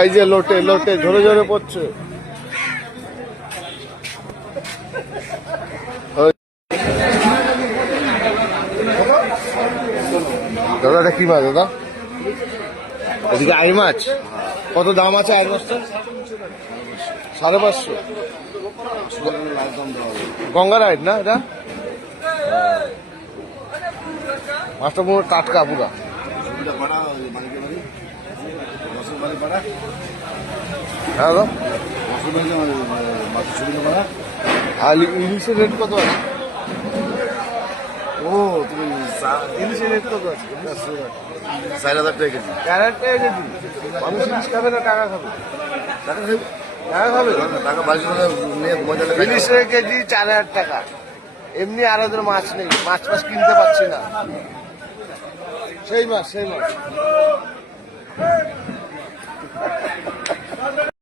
এই যে লোটে লোটে ঝরে ঝরে পড়ছে। দাদা এটা কি মাছ দাদা? এদিকে আই মাছ কত দাম আছে আই মাছটা? 550। গঙ্গার আইট না এটা? মাছটা পুরো টাটকা পুরা। আর ইলিশের রেট কত আছে? ও তুমি ইলিশের রেট কত আছে? 4,000 টাকা কেজি। 4,000 টাকা কেজি। মানুষ ইলিশ খাবে না টাকা খাবে? টাকা খাবে, টাকা খাবে। টাকা 22 নিয়ে মজা লাগে। ইলিশের কেজি 4,000 টাকা। এমনি আর ওদের মাছ নেই, মাছ কিনতে পারছি না। সেই মাছ